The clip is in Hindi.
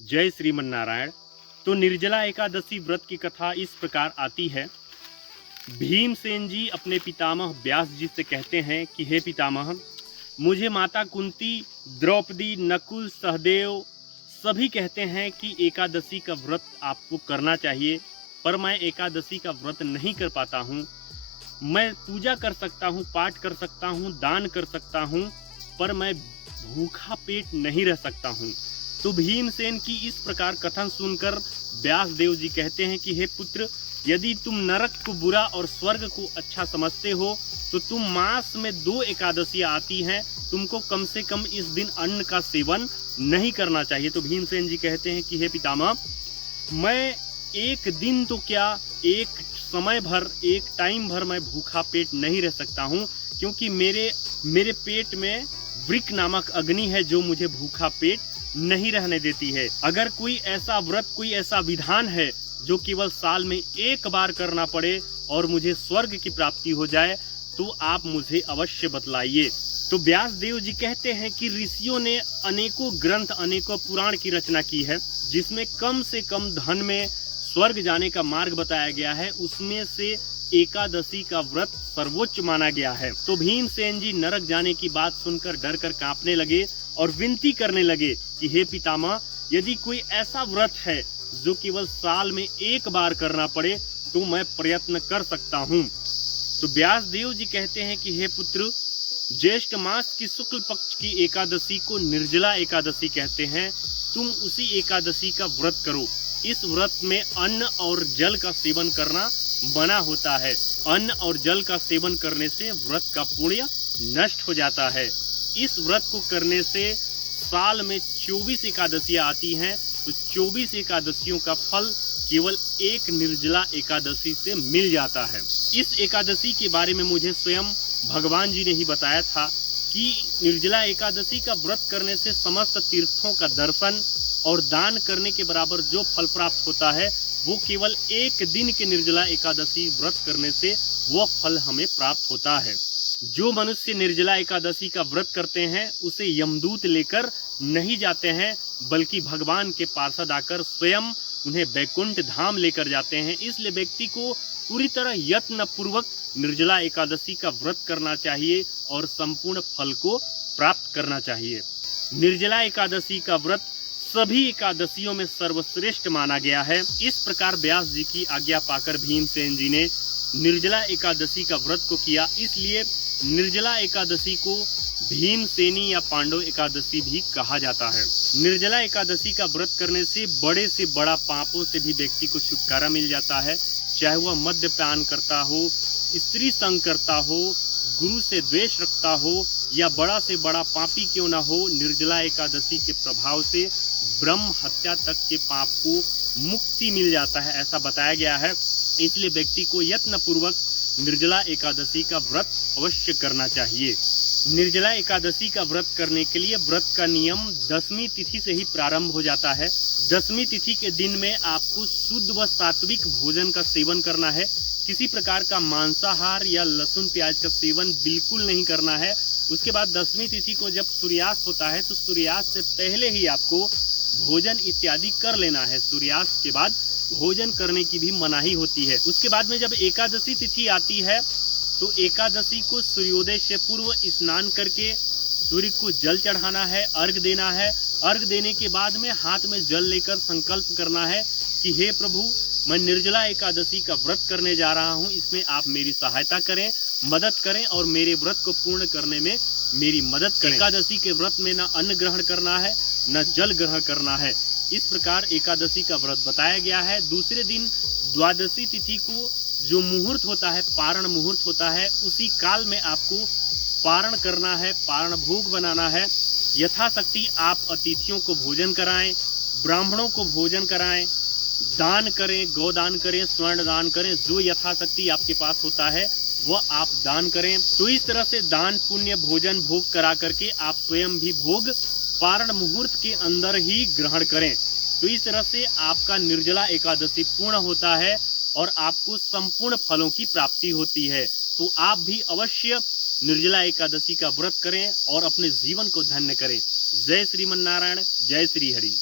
जय श्रीमन नारायण। तो निर्जला एकादशी व्रत की कथा इस प्रकार आती है। भीमसेन जी अपने पितामह व्यास जी से कहते हैं कि हे पितामह, मुझे माता कुंती, द्रौपदी, नकुल, सहदेव सभी कहते हैं कि एकादशी का व्रत आपको करना चाहिए, पर मैं एकादशी का व्रत नहीं कर पाता हूँ। मैं पूजा कर सकता हूँ, पाठ कर सकता हूँ, दान कर सकता हूँ, पर मैं भूखा पेट नहीं रह सकता हूँ। तो भीमसेन की इस प्रकार कथन सुनकर व्यास देव जी कहते हैं कि हे पुत्र, यदि तुम नरक को बुरा और स्वर्ग को अच्छा समझते हो तो तुम मास में 2 एकादशियां आती हैं, तुमको कम से कम इस दिन अन्न का सेवन नहीं करना चाहिए। तो भीमसेन जी कहते हैं कि हे पितामह, मैं एक दिन तो क्या, एक समय भर, एक टाइम भर मैं भूखा पेट नहीं रह सकता हूँ, क्योंकि मेरे पेट में वृक नामक अग्नि है जो मुझे भूखा पेट नहीं रहने देती है। अगर कोई ऐसा व्रत, कोई ऐसा विधान है जो केवल साल में एक बार करना पड़े और मुझे स्वर्ग की प्राप्ति हो जाए, तो आप मुझे अवश्य बतलाइए। तो व्यास देव जी कहते हैं कि ऋषियों ने अनेकों ग्रंथ, अनेकों पुराण की रचना की है, जिसमें कम से कम धन में स्वर्ग जाने का मार्ग बताया गया है। उसमें से एकादशी का व्रत सर्वोच्च माना गया है। तो भीमसेन जी नरक जाने की बात सुनकर डर कर कांपने लगे और विनती करने लगे कि हे पितामह, यदि कोई ऐसा व्रत है जो केवल साल में एक बार करना पड़े तो मैं प्रयत्न कर सकता हूँ। तो व्यास देव जी कहते हैं कि हे पुत्र, ज्येष्ठ मास की शुक्ल पक्ष की एकादशी को निर्जला एकादशी कहते हैं। तुम उसी एकादशी का व्रत करो। इस व्रत में अन्न और जल का सेवन करना मना होता है। अन्न और जल का सेवन करने से व्रत का पुण्य नष्ट हो जाता है। इस व्रत को करने से साल में 24 एकादशियां आती हैं, तो 24 एकादशियों का फल केवल एक निर्जला एकादशी से मिल जाता है। इस एकादशी के बारे में मुझे स्वयं भगवान जी ने ही बताया था कि निर्जला एकादशी का व्रत करने से समस्त तीर्थों का दर्शन और दान करने के बराबर जो फल प्राप्त होता है, वो केवल एक दिन के निर्जला एकादशी व्रत करने से वो फल हमें प्राप्त होता है। जो मनुष्य निर्जला एकादशी का व्रत करते हैं उसे यमदूत लेकर नहीं जाते हैं, बल्कि भगवान के पार्षद आकर स्वयं उन्हें वैकुंठ धाम लेकर जाते हैं। इसलिए व्यक्ति को पूरी तरह यत्न पूर्वक निर्जला एकादशी का व्रत करना चाहिए और संपूर्ण फल को प्राप्त करना चाहिए। निर्जला एकादशी का व्रत सभी एकादशियों में सर्वश्रेष्ठ माना गया है। इस प्रकार व्यास जी की आज्ञा पाकर भीमसेन जी ने निर्जला एकादशी का व्रत को किया। इसलिए निर्जला एकादशी को भीमसेनी या पांडव एकादशी भी कहा जाता है। निर्जला एकादशी का व्रत करने से बड़ा पापों से भी व्यक्ति को छुटकारा मिल जाता है। चाहे वह मद्यपान करता हो, स्त्री संग करता हो, गुरु से द्वेष रखता हो, या बड़ा से बड़ा पापी क्यों ना हो, निर्जला एकादशी के प्रभाव से ब्रह्म हत्या तक के पाप को मुक्ति मिल जाता है, ऐसा बताया गया है। इसलिए व्यक्ति को यत्न पूर्वक निर्जला एकादशी का व्रत अवश्य करना चाहिए। निर्जला एकादशी का व्रत करने के लिए व्रत का नियम 10वीं तिथि से ही प्रारंभ हो जाता है। 10वीं तिथि के दिन में आपको शुद्ध व सात्विक भोजन का सेवन करना है। किसी प्रकार का मांसाहार या लहसुन प्याज का सेवन बिल्कुल नहीं करना है। उसके बाद 10वीं तिथि को जब सूर्यास्त होता है तो सूर्यास्त से पहले ही आपको भोजन इत्यादि कर लेना है। सूर्यास्त के बाद भोजन करने की भी मनाही होती है। उसके बाद में जब एकादशी तिथि आती है तो एकादशी को सूर्योदय से पूर्व स्नान करके सूर्य को जल चढ़ाना है, अर्घ देना है। अर्घ देने के बाद में हाथ में जल लेकर संकल्प करना है कि हे प्रभु, मैं निर्जला एकादशी का व्रत करने जा रहा हूँ, इसमें आप मेरी सहायता करें, मदद करें और मेरे व्रत को पूर्ण करने में मेरी मदद करें। एकादशी के व्रत में न अन्न ग्रहण करना है, न जल ग्रहण करना है। इस प्रकार एकादशी का व्रत बताया गया है। दूसरे दिन द्वादशी तिथि को जो मुहूर्त होता है, पारण मुहूर्त होता है, उसी काल में आपको पारण करना है, पारण भोग बनाना है। यथाशक्ति आप अतिथियों को भोजन कराएं, ब्राह्मणों को भोजन कराएं, दान करें, गोदान करें, स्वर्ण दान करें, जो यथाशक्ति आपके पास होता है वह आप दान करें। तो इस तरह से दान पुण्य भोजन भोग करा करके आप स्वयं भी भोग पारण मुहूर्त के अंदर ही ग्रहण करें। तो इस तरह से आपका निर्जला एकादशी पूर्ण होता है और आपको संपूर्ण फलों की प्राप्ति होती है। तो आप भी अवश्य निर्जला एकादशी का व्रत करें और अपने जीवन को धन्य करें। जय श्रीमन नारायण, जय श्री हरि।